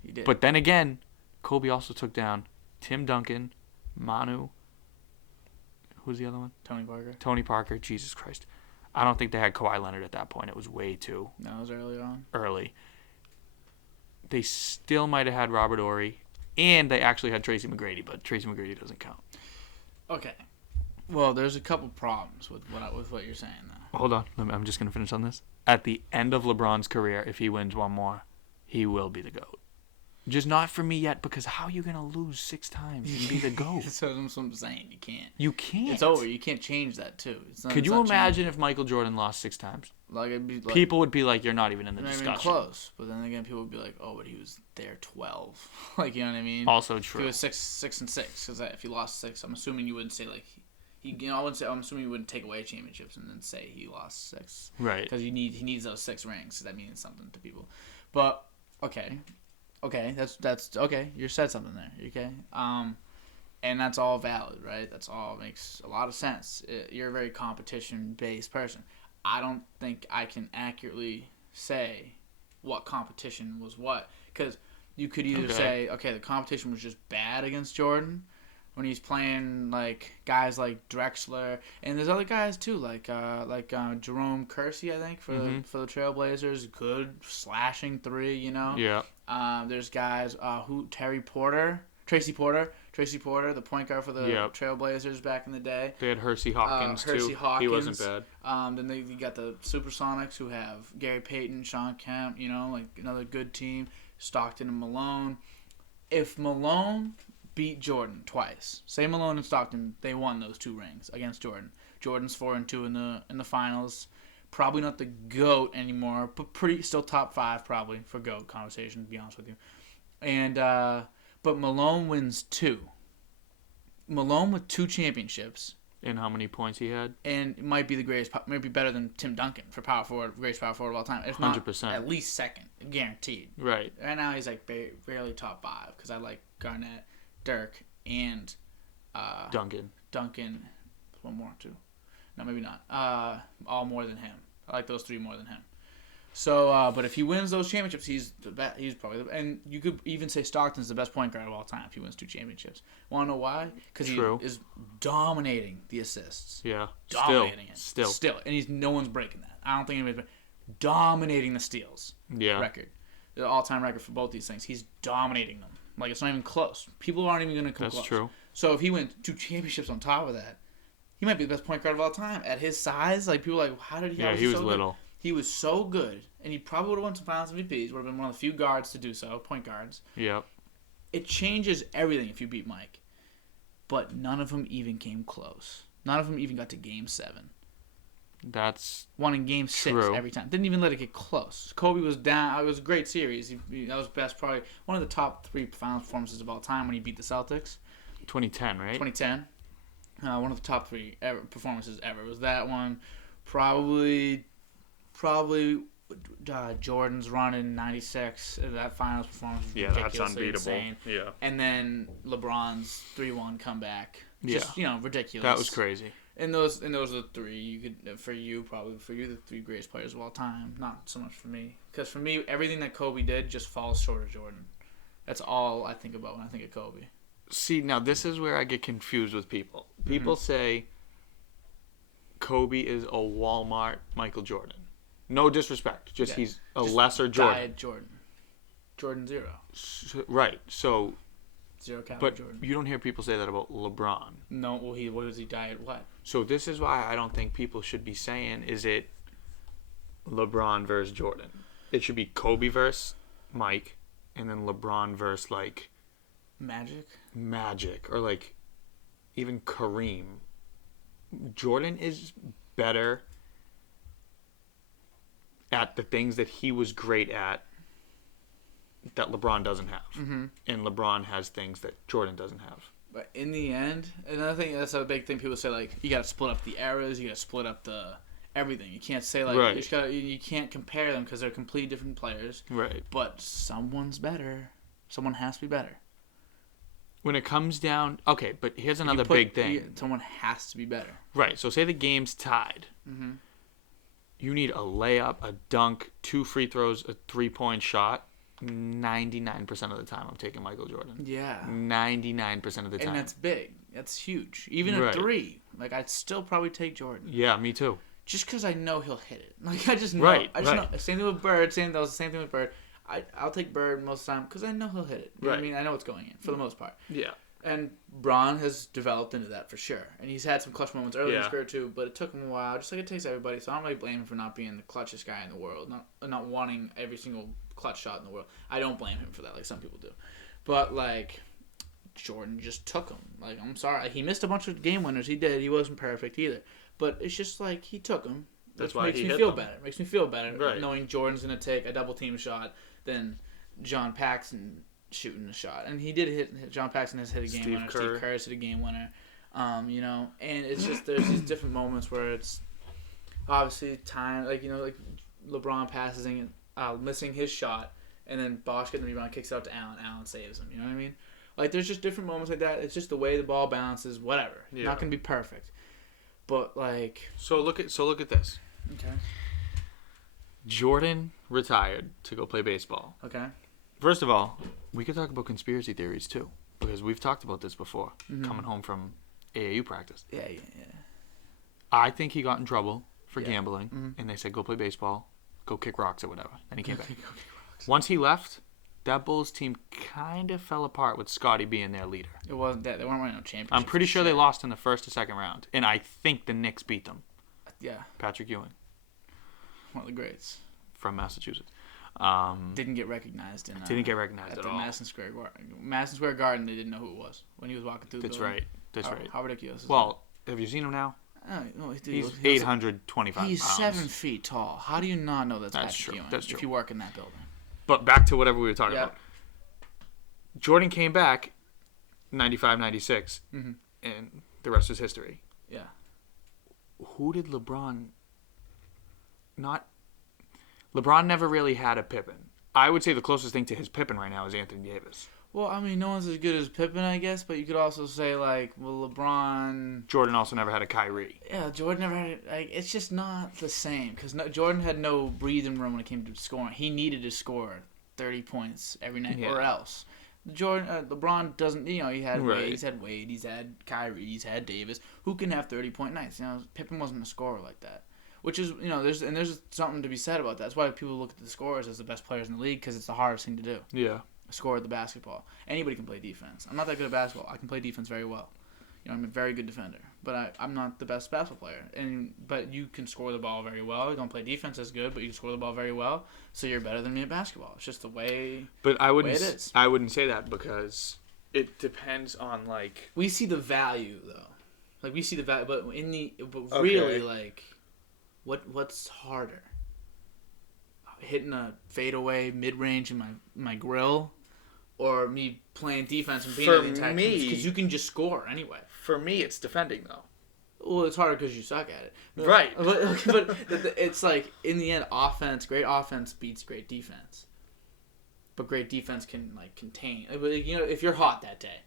He did. But then again, Kobe also took down Tim Duncan, Manu. Who's the other one? Tony Parker. Jesus Christ. I don't think they had Kawhi Leonard at that point. It was way too... No, it was early on. They still might have had Robert Horry, and they actually had Tracy McGrady, but Tracy McGrady doesn't count. Okay. Well, there's a couple problems with what you're saying, though. Hold on. I'm just going to finish on this. At the end of LeBron's career, if he wins one more, he will be the GOAT. Just not for me yet, because how are you going to lose 6 times and be the GOAT? That's what I'm saying. You can't. You can't. It's over. You can't change that, too. Could you imagine if Michael Jordan lost 6 times? It'd be people would be like, you're not even in the discussion. Not even close. But then again, people would be like, oh, but he was there 12. You know what I mean? Also true. If he was 6 and 6, because if he lost 6, I'm assuming you wouldn't say, I'm assuming you wouldn't take away championships and then say he lost 6. Right. Because he needs those 6 rings, so that means something to people. But, okay, that's okay. You said something there, okay? And that's all valid, right? That's all makes a lot of sense. You're a very competition-based person. I don't think I can accurately say what competition was what, because you could either say, okay, the competition was just bad against Jordan when he's playing guys like Drexler, and there's other guys too, like Jerome Kersey, I think, for the Trailblazers, good slashing 3, you know. Yeah. There's guys Tracy Porter, the point guard for the Trailblazers back in the day. They had Hersey Hawkins too. He wasn't bad. Then you got the Supersonics, who have Gary Payton, Sean Kemp, another good team. Stockton and Malone. If Malone beat Jordan twice, say Malone and Stockton, they won those 2 rings against Jordan. Jordan's 4-2 in the finals. Probably not the GOAT anymore, but still top 5 probably for GOAT conversation, to be honest with you. And but Malone wins 2. Malone with 2 championships. And how many points he had? And it might be the greatest, maybe better than Tim Duncan for power forward, greatest power forward of all time. If 100%. Not, at least second, guaranteed. Right. Right now he's barely top 5, because I like Garnett, Dirk, and Duncan. One more too. No, maybe not. All more than him. I like those 3 more than him. So, but if he wins those championships, he's probably the best. And you could even say Stockton's the best point guard of all time if he wins 2 championships. Want to know why? Because he is dominating the assists. Yeah. Dominating it. Still. And no one's breaking that. I don't think anybody's dominating the steals. Yeah. Record. The all-time record for both these things. He's dominating them. It's not even close. People aren't even going to come close. That's true. So if he went 2 championships on top of that, he might be the best point guard of all time. At his size, like, people are like, how did he... Yeah, he was so little. Good? He was so good, and he probably would have won some Finals MVPs. Would have been one of the few guards to do so, point guards. Yep. It changes everything if you beat Mike. But none of them even came close. None of them even got to Game 7. That's won in Game 6 true. Every time. Didn't even let it get close. Kobe was down. It was a great series. That was best, probably one of the top 3 Finals performances of all time when he beat the Celtics. 2010, right? 2010. One of the top 3 performances ever was that one. Probably Jordan's run in '96. That Finals performance was ridiculously that's unbeatable. Insane. Yeah. And then LeBron's 3-1 comeback. Just, ridiculous. That was crazy. And those are the 3 you could for you the 3 greatest players of all time. Not so much for me, because for me everything that Kobe did just falls short of Jordan. That's all I think about when I think of Kobe. See, now this is where I get confused with people. People say Kobe is a Walmart Michael Jordan. No disrespect, just he's a lesser Jordan. Diet Jordan. Jordan 0. Right. So 0 calorie but Jordan. You don't hear people say that about LeBron. No, well, what does he diet what? So this is why I don't think people should be saying, is it LeBron versus Jordan? It should be Kobe versus Mike, and then LeBron versus, like... Magic, or, like, even Kareem. Jordan is better at the things that he was great at that LeBron doesn't have. Mm-hmm. And LeBron has things that Jordan doesn't have. But in the end, another thing, that's a big thing people say, like, you got to split up the eras, you got to split up the everything. You can't say, like, right. You can't compare them because they're completely different players. Right. But someone's better. Someone has to be better. When it comes down... Okay, but here's another big thing. Someone has to be better. Right. So say the game's tied. Mm-hmm. You need a layup, a dunk, 2 free throws, a 3-point shot. 99% of the time I'm taking Michael Jordan. Yeah. 99% of the time. And that's big. That's huge. Even a 3. Like, I'd still probably take Jordan. Yeah, me too. Just because I know he'll hit it. Like, I just know. Right, I just know. Same thing with Bird. That was the same thing with Bird. I'll take Bird most of the time because I know he'll hit it. You know what I mean? I know it's going in for the most part. Yeah. And Bron has developed into that for sure. And he's had some clutch moments early in his career too, but it took him a while, just like it takes everybody. So I don't really blame him for not being the clutchest guy in the world, not wanting every single clutch shot in the world. I don't blame him for that, like some people do. But, like, Jordan just took him. Like, I'm sorry. He missed a bunch of game winners. He did. He wasn't perfect either. But it's just like he took him. That's why makes he me hit feel them. better. Makes me feel better right. knowing Jordan's going to take a double team shot than John Paxson shooting a shot. And he did hit. John Paxson has hit a game winner. Steve Kerr has hit a game winner. And it's just there's these different moments where it's obviously time, like LeBron passes missing his shot, and then Bosh getting the rebound, kicks it out to Allen. Allen saves him. You know what I mean? Like, there's just different moments like that. It's just the way the ball bounces. Whatever. Yeah. Not gonna be perfect, but like. So look at this. Okay. Jordan retired to go play baseball. Okay. First of all, we could talk about conspiracy theories too, because we've talked about this before. Mm-hmm. Coming home from AAU practice. Yeah. I think he got in trouble for gambling, and they said, go play baseball, go kick rocks or whatever. Then he came back. Once he left, that Bulls team kind of fell apart with Scottie being their leader. It wasn't that. They weren't winning no championship. I'm pretty sure they lost in the first or second round, and I think the Knicks beat them. Yeah. Patrick Ewing. One of the greats. From Massachusetts. Didn't get recognized at all. Madison Square Garden, they didn't know who it was when he was walking through the building. That's right. How ridiculous is Well, have you seen him now? No, he's 825 pounds. He's 7 feet tall. How do you not know that's Patrick true. Ewing That's true. if you work in that building? But back to whatever we were talking about. Jordan came back 95, 96, and the rest was history. Yeah. Who did LeBron not... LeBron never really had a Pippen. I would say the closest thing to his Pippen right now is Anthony Davis. Well, I mean, no one's as good as Pippen, I guess, but you could also say, like, well, LeBron... Jordan also never had a Kyrie. Yeah, Jordan never had... Like, it's just not the same, because Jordan had no breathing room when it came to scoring. He needed to score 30 points every night, or else. LeBron doesn't... he had Wade, he's had Kyrie, he's had Davis, who can have 30-point nights. Pippen wasn't a scorer like that. Which is, there's something to be said about that. That's why people look at the scorers as the best players in the league, because it's the hardest thing to do. Yeah. score with the basketball. Anybody can play defense. I'm not that good at basketball. I can play defense very well. I'm a very good defender, but I'm not the best basketball player. But you can score the ball very well. You don't play defense as good, but you can score the ball very well. So you're better than me at basketball. It's just the way. But I wouldn't. Way it is. I wouldn't say that because it depends on We see the value though, we see the value, but really what's harder? Hitting a fadeaway mid range in my grill. Or me playing defense and being in the attack because you can just score anyway. For me, it's defending though. Well, it's harder because you suck at it. Right. But it's like in the end, great offense beats great defense. But great defense can contain. If you're hot that day,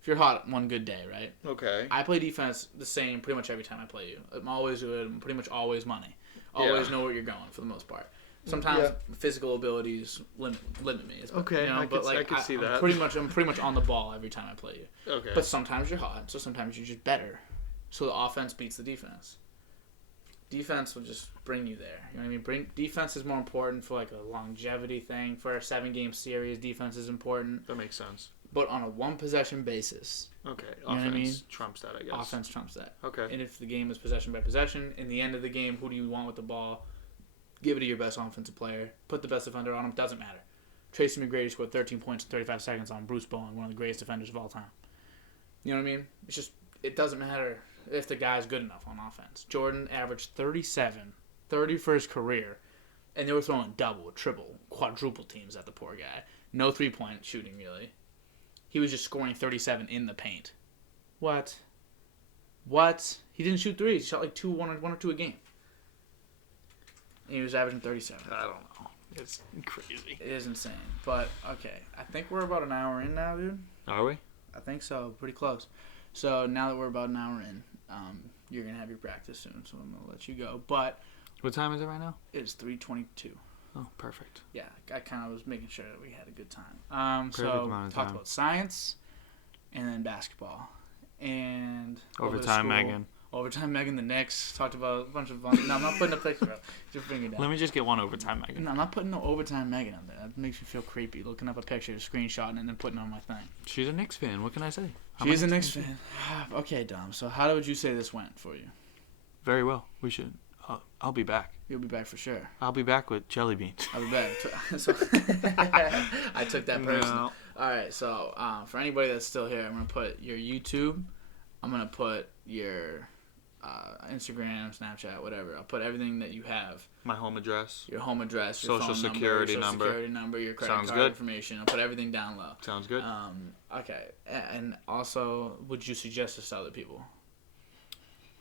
if you're hot one good day, right? Okay. I play defense the same pretty much every time I play you. I'm always good. I'm pretty much always money. Always know where you're going for the most part. Sometimes physical abilities limit me. Okay, I could see that. I'm pretty much on the ball every time I play you. Okay. But sometimes you're hot, so sometimes you're just better. So the offense beats the defense. Defense will just bring you there. You know what I mean? Defense is more important for a longevity thing. For a 7-game series, defense is important. That makes sense. But on a one-possession basis. Okay. Offense trumps that, I guess. Offense trumps that. Okay. And if the game is possession by possession, in the end of the game, who do you want with the ball? Give it to your best offensive player. Put the best defender on him. Doesn't matter. Tracy McGrady scored 13 points in 35 seconds on Bruce Bowen, one of the greatest defenders of all time. You know what I mean? It's just, it doesn't matter if the guy's good enough on offense. Jordan averaged 30 for his career, and they were throwing double, triple, quadruple teams at the poor guy. No three-point shooting, really. He was just scoring 37 in the paint. What? He didn't shoot threes. He shot one or two a game. And he was averaging 37. I don't know. It's crazy. It is insane. But, okay. I think we're about an hour in now, dude. Are we? I think so. Pretty close. So, now that we're about an hour in, you're going to have your practice soon, so I'm going to let you go. But... What time is it right now? It's 3:22. Oh, perfect. Yeah, I kind of was making sure that we had a good time. So, talked about science, and then basketball. And... Overtime, Megan. Overtime Megan, the Knicks. Talked about a bunch of fun. No, I'm not putting a picture up. Just bring it down. Let me just get one Overtime Megan. No, I'm not putting no Overtime Megan on there. That makes me feel creepy. Looking up a picture, screenshotting, and then putting it on my thing. She's a Knicks fan. What can I say? She's a Knicks fan. Okay, Dom. So how would you say this went for you? Very well. We should. I'll be back. You'll be back for sure. I'll be back with jelly beans. I'll be back. So, I took that personal. No. All right. So for anybody that's still here, I'm going to put your YouTube. I'm going to put your... Instagram, Snapchat, whatever. I'll put everything that you have. My home address. Your home address, your social phone security number, your credit card information. I'll put everything down low. Sounds good. Okay. And also, would you suggest this to other people?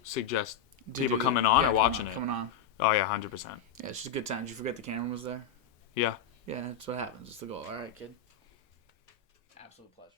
Suggest people coming on or watching it? Coming on. Oh, yeah, 100%. Yeah, it's just a good time. Did you forget the camera was there? Yeah. Yeah, that's what happens. It's the goal. All right, kid. Absolute pleasure.